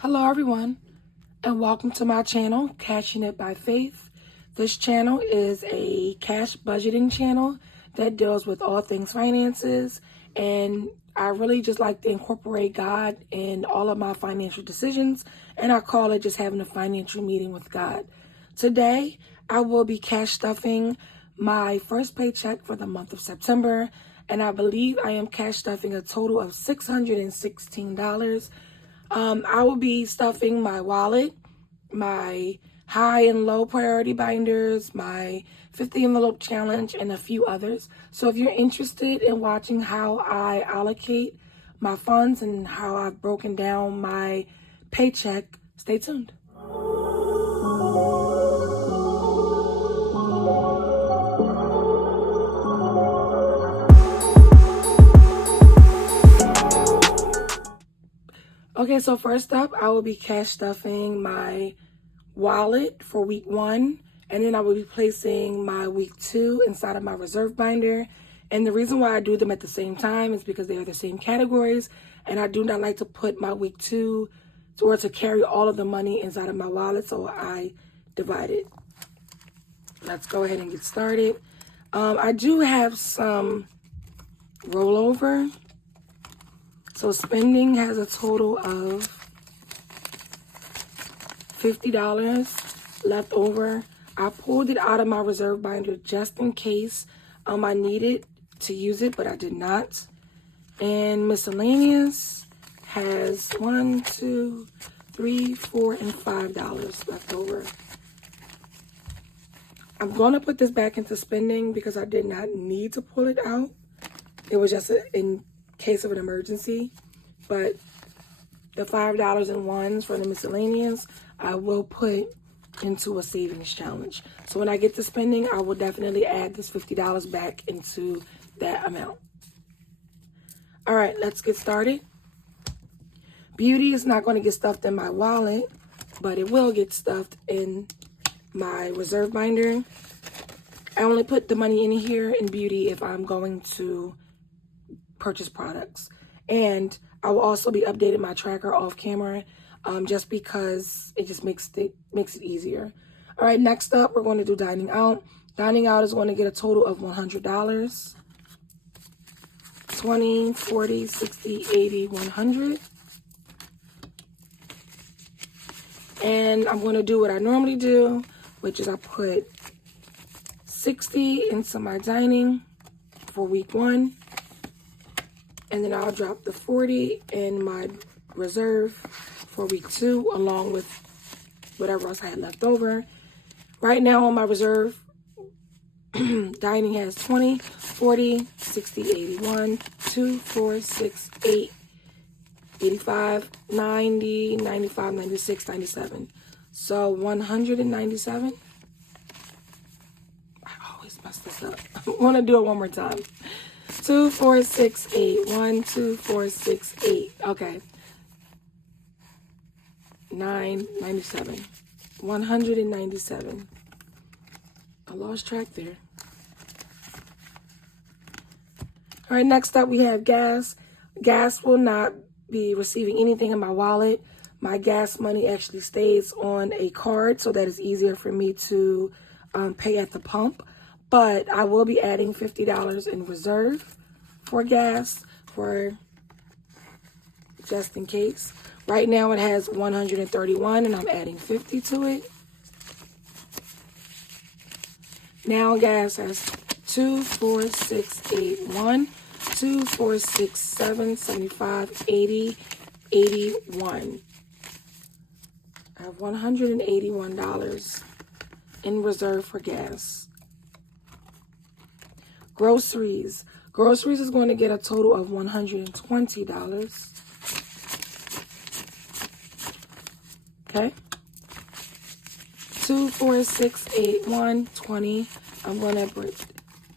Hello everyone, and welcome to my channel, Cashin It by Faith. This channel is a cash budgeting channel that deals with all things finances, and I really just like to incorporate God in all of my financial decisions, and I call it just having a financial meeting with God. Today, I will be cash stuffing my first paycheck for the month of September, and I believe I am cash stuffing a total of $616. I will be stuffing my wallet, my high and low priority binders, my 50 envelope challenge, and a few others. So if you're interested in watching how I allocate my funds and how I've broken down my paycheck, stay tuned. Okay, so first up, I will be cash stuffing my wallet for week 1, and then I will be placing my week 2 inside of my reserve binder. And the reason why I do them at the same time is because they are the same categories, and I do not like to put my week 2 or to carry all of the money inside of my wallet, so I divide it. Let's go ahead and get started. I do have some rollover. So spending has a total of $50 left over. I pulled it out of my reserve binder just in case I needed to use it, but I did not. And miscellaneous has $1, $2, $3, $4, and $5 left over. I'm going to put this back into spending because I did not need to pull it out. It was just in case of an emergency, but the $5 and ones for the miscellaneous I will put into a savings challenge. So when I get to spending, I will definitely add this $50 back into that amount. All right, let's get started. Beauty is not going to get stuffed in my wallet, but it will get stuffed in my reserve binder. I only put the money in here in beauty if I'm going to purchase products, and I will also be updating my tracker off camera, just because it just makes it easier. All right, next up we're going to do dining out. Dining out is going to get a total of $100. 20, 40, 60, 80, 100. And I'm going to do what I normally do, which is I put 60 into my dining for week 1. And then I'll drop the 40 in my reserve for week 2, along with whatever else I had left over. Right now on my reserve, dining has 20, 40, 60, 81, 2, 4, 6, 8, 85, 90, 95, 96, 97. So 197. I always mess this up. I want to do it one more time. 2, 4, 6, 8. 1, 2, 4, 6, 8. Okay. 97. 197. I lost track there. All right, next up we have gas. Gas will not be receiving anything in my wallet. My gas money actually stays on a card, so that is easier for me to pay at the pump. But I will be adding $50 in reserve for gas, for just in case. Right now it has 131, and I'm adding 50 to it. Now gas has 2, 4, 6, 8, 1, 2, 4, 6, 7, 75, 80, 81. I have $181 in reserve for gas. Groceries. Groceries is going to get a total of $120. Okay. 2, 4, 6, 8, 1, 20. I'm going to put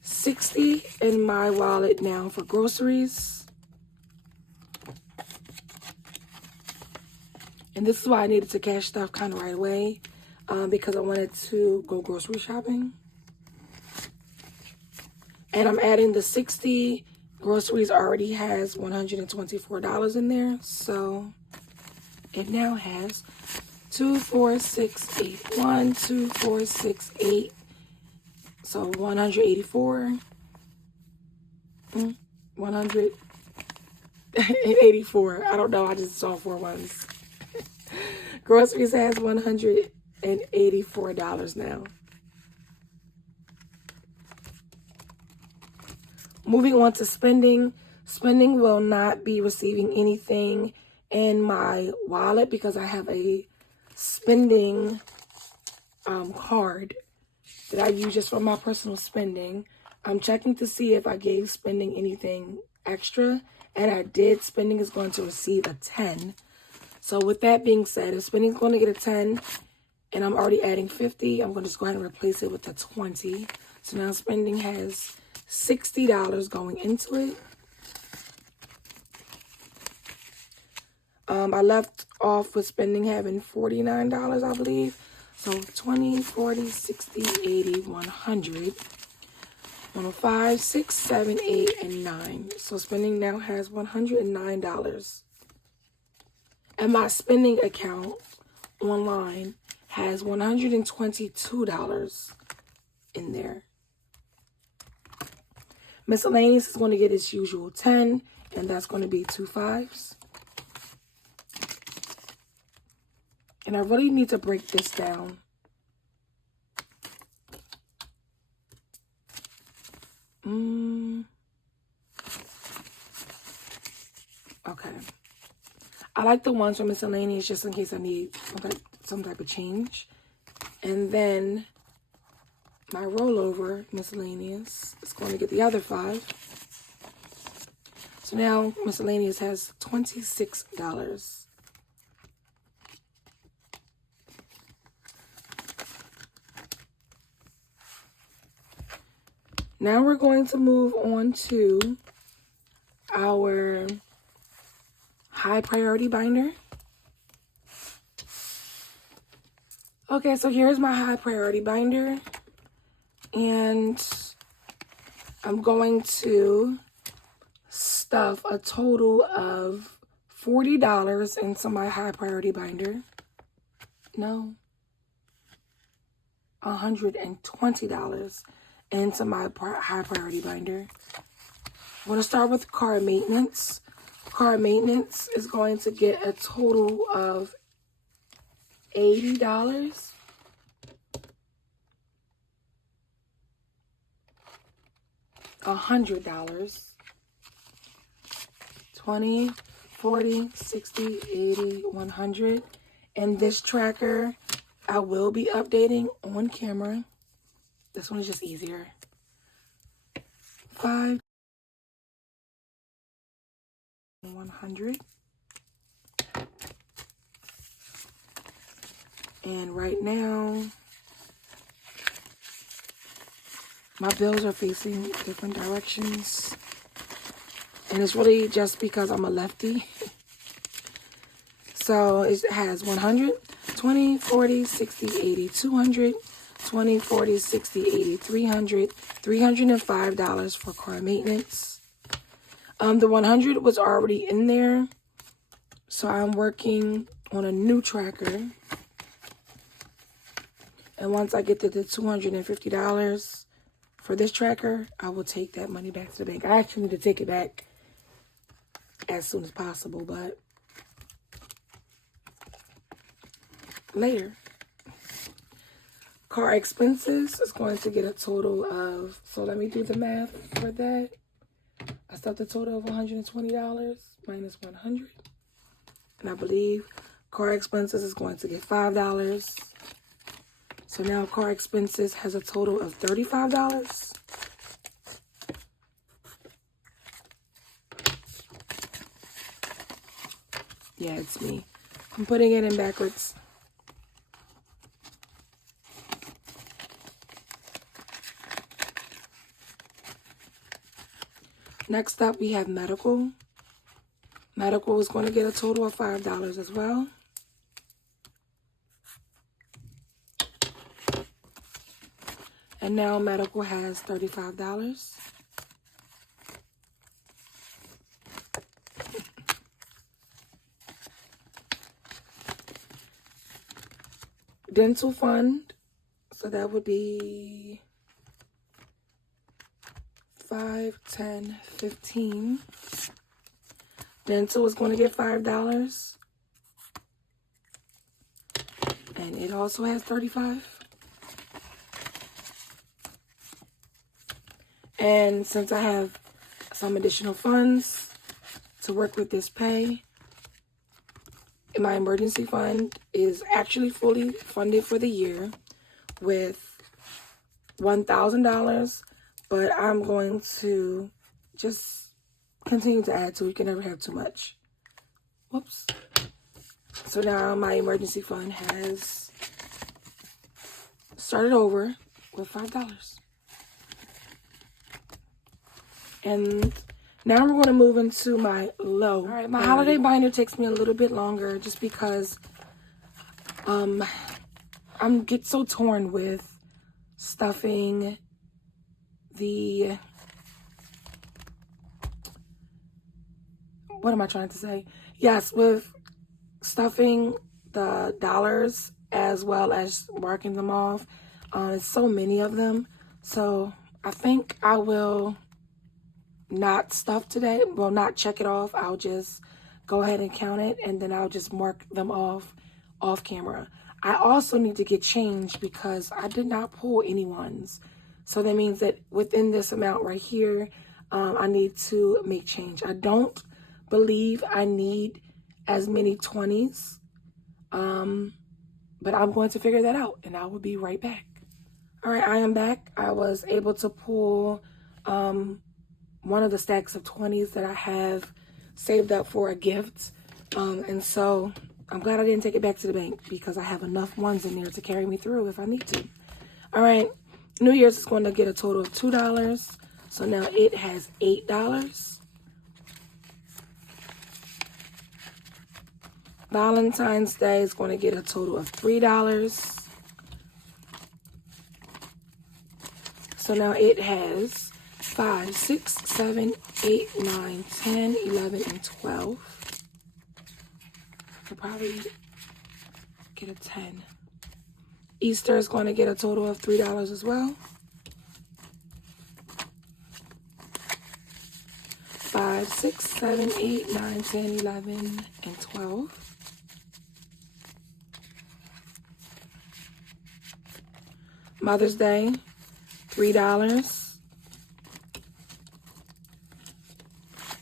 60 in my wallet now for groceries. And this is why I needed to cash stuff kind of right away, because I wanted to go grocery shopping. And I'm adding the 60. Groceries already has $124 in there. So It now has 24681, 2468. So 184. 184. I don't know. I just saw 4 ones. Groceries has $184 now. Moving on to spending. Spending will not be receiving anything in my wallet because I have a spending card that I use just for my personal spending. I'm checking to see if I gave spending anything extra, and I did. Spending is going to receive a 10. So with that being said, if spending is going to get a 10 and I'm already adding 50, I'm going to just go ahead and replace it with a 20. So now spending has $60 going into it. I left off with spending having $49, I believe. So 20, 40, 60, 80, 100, 105, 6, 7, 8, and 9. So spending now has $109. And my spending account online has $122 in there. Miscellaneous is going to get its usual 10, and that's going to be 2 5s. And I really need to break this down. Okay. I like the ones for miscellaneous just in case I need some type of change. And then my rollover miscellaneous is going to get the other 5. So now miscellaneous has $26. Now we're going to move on to our high priority binder. Okay, so here's my high priority binder. And I'm going to stuff a total of $40 into my high priority binder. No. $120 into my high priority binder. I'm going to start with car maintenance. Car maintenance is going to get a total of $80. $100. 20, 40, 60, 80, 100. And this tracker, I will be updating on camera. This one is just easier. 5, 100. And right now, my bills are facing different directions. And it's really just because I'm a lefty. So it has 100, 20, 40, 60, 80, 200, 20, 40, 60, 80, 300, $305 for car maintenance. The 100 was already in there. So I'm working on a new tracker. And once I get to the $250 for this tracker, I will take that money back to the bank. I actually need to take it back as soon as possible, but later. Car expenses is going to get a total of, so let me do the math for that. I stuffed a total of $120 minus 100. And I believe car expenses is going to get $5. So now car expenses has a total of $35. Yeah, it's me. I'm putting it in backwards. Next up, we have medical. Medical is going to get a total of $5 as well. And now medical has $35. dental fund. So that would be 5, 10, 15. Dental is going to get $5. And it also has 35. And since I have some additional funds to work with this pay, my emergency fund is actually fully funded for the year with $1,000, but I'm going to just continue to add to it. You can never have too much. Whoops. So now my emergency fund has started over with $5. And now we're going to move into my low. All right, my holiday binder takes me a little bit longer just because I'm get so torn with stuffing the, what am I trying to say? Yes, with stuffing the dollars as well as marking them off. It's so many of them. So I think I will not stuff today. Well, not check it off. I'll just go ahead and count it, and then I'll just mark them off camera. I also need to get change because I did not pull any ones. So that means that within this amount right here, I need to make change. I don't believe I need as many 20s, but I'm going to figure that out, and I will be right back. All right, I am back. I was able to pull one of the stacks of 20s that I have saved up for a gift. And so I'm glad I didn't take it back to the bank because I have enough ones in there to carry me through if I need to. All right, New Year's is going to get a total of $2. So now it has $8. Valentine's Day is going to get a total of $3. So now it has 5, 6, 7, 8, 9, 10, 11, and 12. I'll probably get a 10. Easter is going to get a total of $3 as well. 5, 6, 7, 8, 9, 10, 11, and 12. Mother's Day, $3.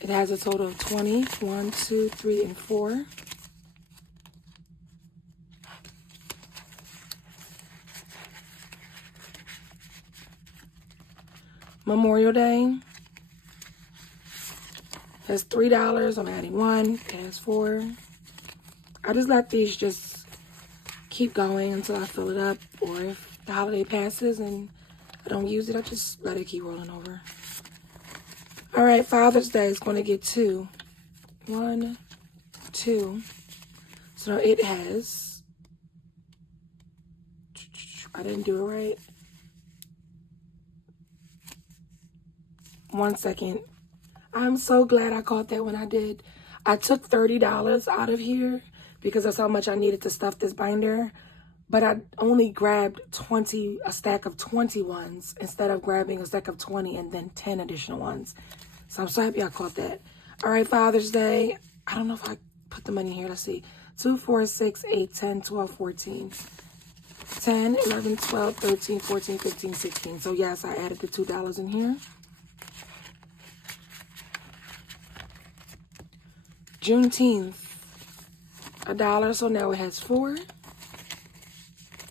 It has a total of 20. 1, 2, 3, and 4. Memorial Day has $3. I'm adding 1. It has 4. I just let these just keep going until I fill it up, or if the holiday passes and I don't use it, I just let it keep rolling over. All right, Father's Day is going to get 2. 1, 2. So it has, I didn't do it right. 1 second. I'm so glad I caught that when I did. I took $30 out of here because that's how much I needed to stuff this binder. But I only grabbed a stack of 20 ones instead of grabbing a stack of 20 and then 10 additional ones. So I'm so happy I caught that. All right, Father's Day. I don't know if I put the money here. Let's see. 2, 4, 6, 8, 10, 12, 14. 10, 11, 12, 13, 14, 15, 16. So yes, I added the $2 in here. Juneteenth, $1. So now it has 4.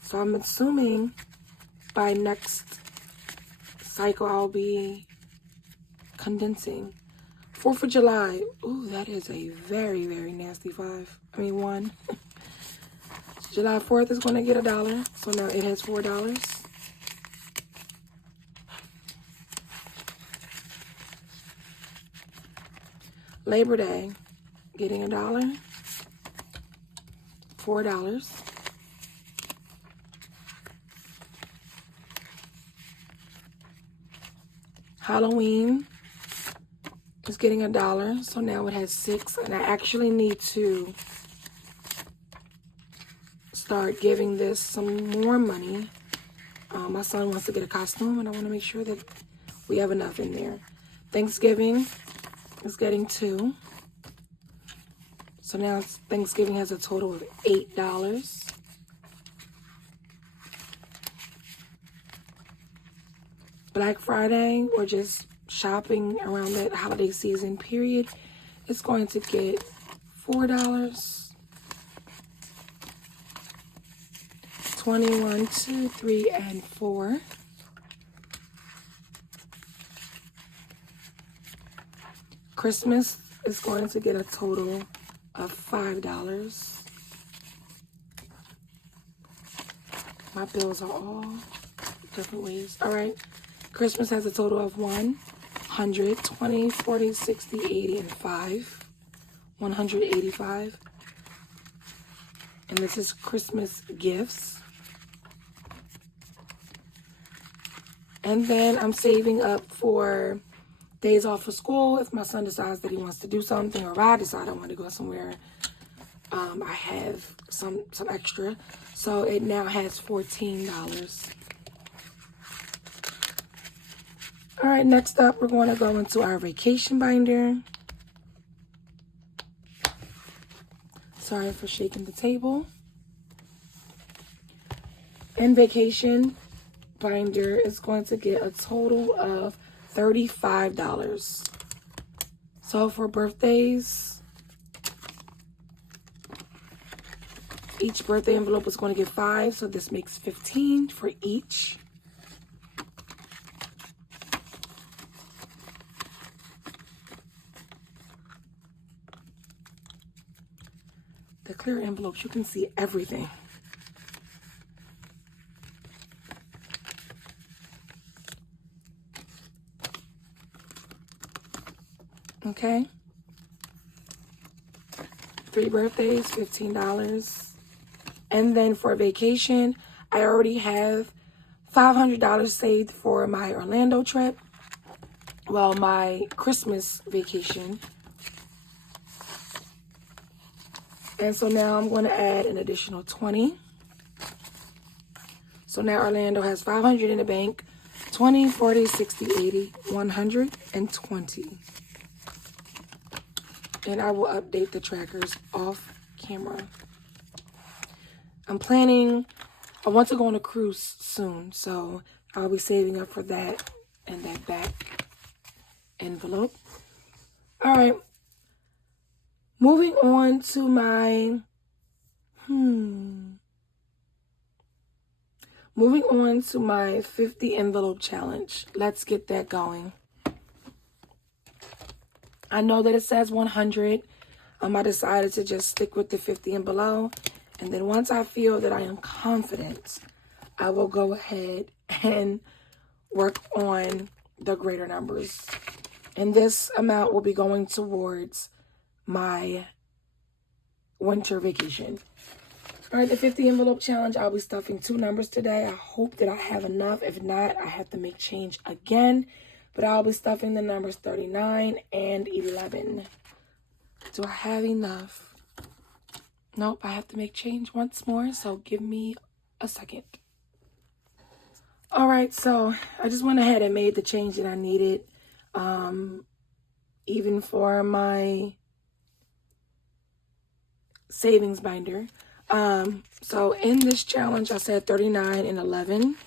So I'm assuming by next cycle I'll be condensing. 4th of July. Ooh, that is a very, very nasty 5. I mean 1. July 4th is going to get $1. So now it has $4. Labor Day, getting $1. $4. Halloween is getting $1, so now it has 6, and I actually need to start giving this some more money. My son wants to get a costume, and I want to make sure that we have enough in there. Thanksgiving is getting 2. So now Thanksgiving has a total of $8. Black Friday, or just shopping around that holiday season period, it's going to get $4. 21, 2, 3, and 4. Christmas is going to get a total of $5. My bills are all different ways. All right. Christmas has a total of 100, 20, 40, 60, 80, and 5. 185. And this is Christmas gifts. And then I'm saving up for days off of school. If my son decides that he wants to do something, or if I decide I want to go somewhere, I have some extra. So it now has $14. All right, next up, we're going to go into our vacation binder. Sorry for shaking the table. And vacation binder is going to get a total of $35. So for birthdays, each birthday envelope is going to get 5, so this makes 15 for each. The clear envelopes, you can see everything. Okay. 3 birthdays, $15. And then for vacation, I already have $500 saved for my Orlando trip. Well, my Christmas vacation. And so now I'm going to add an additional 20. So now Orlando has 500 in the bank. 20, 40, 60, 80, 120. And I will update the trackers off camera. I want to go on a cruise soon, so I'll be saving up for that and that back envelope. All right. Moving on to my, Moving on to my 50 envelope challenge. Let's get that going. I know that it says 100. I decided to just stick with the 50 and below. And then once I feel that I am confident, I will go ahead and work on the greater numbers. And this amount will be going towards my winter vacation. All right, the 50 envelope challenge, I'll be stuffing 2 numbers today. I hope that I have enough. If not, I have to make change again. But I'll be stuffing the numbers 39 and 11. Do I have enough? Nope, I have to make change once more, so give me a second. All right, so I just went ahead and made the change that I needed, even for my savings binder. So in this challenge, I said 39 and 11.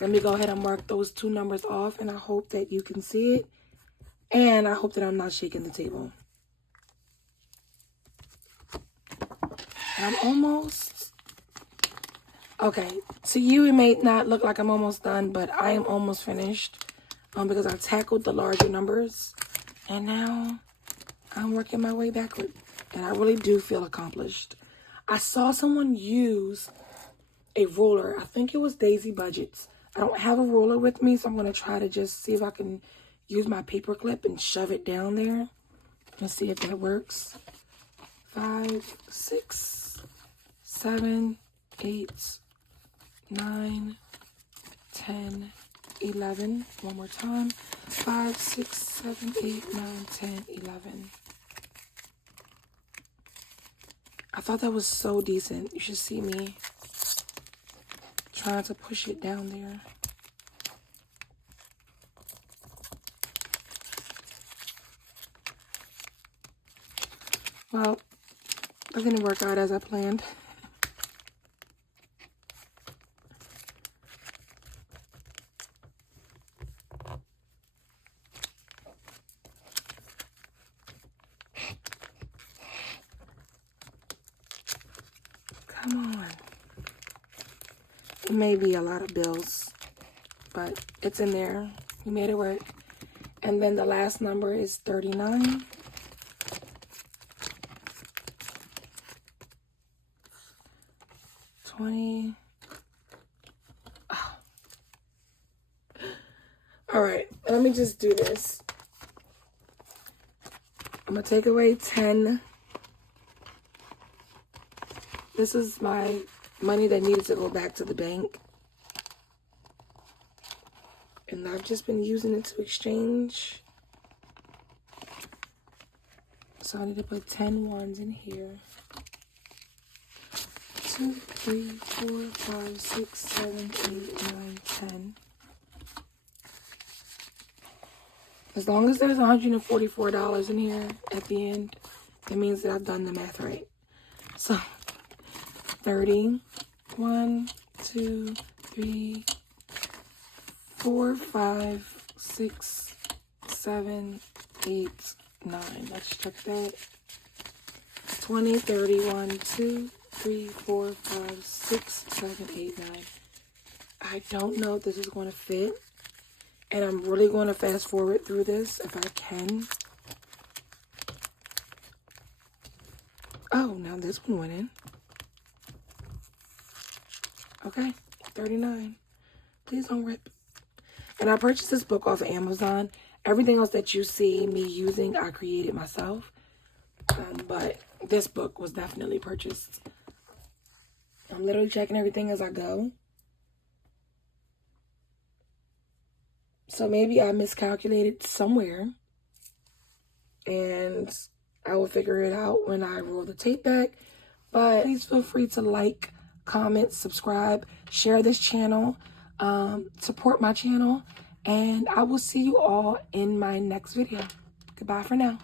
Let me go ahead and mark those 2 numbers off, and I hope that you can see it. And I hope that I'm not shaking the table. I'm almost... Okay, to you it may not look like I'm almost done, but I am almost finished. Because I tackled the larger numbers. And now I'm working my way backward. And I really do feel accomplished. I saw someone use a ruler. I think it was Daisy Budgets. I don't have a ruler with me, so I'm going to try to just see if I can use my paper clip and shove it down there. Let's see if that works. 5, 6, 7, 8, 9, 10, 11. One more time. 5, 6, 7, 8, 9, 10, 11. I thought that was so decent. You should see me trying to push it down there. Well, that didn't work out as I planned. Come on. It may be a lot of bills, but it's in there. We made it work. And then the last number is 39. 20. Oh. All right, let me just do this. I'm gonna take away 10. This is my money that needed to go back to the bank. And I've just been using it to exchange. So I need to put 10 ones in here. 2, 3, 4, 5, 6, 7, 8, 9, 10. As long as there's $144 in here at the end, it means that I've done the math right. So 30, 1, 2, 3, 4, 5, 6, 7, 8, 9. Let's check that. 20, 30, 1, 2, 3, 4, 5, 6, 7, 8, 9. I don't know if this is going to fit. And I'm really going to fast forward through this if I can. Oh, now this one went in. Okay, 39. Please don't rip. And I purchased this book off of Amazon. Everything else that you see me using, I created myself. But this book was definitely purchased. I'm literally checking everything as I go. So maybe I miscalculated somewhere. And I will figure it out when I roll the tape back. But please feel free to like, comment, subscribe, share this channel, support my channel. And I will see you all in my next video. Goodbye for now.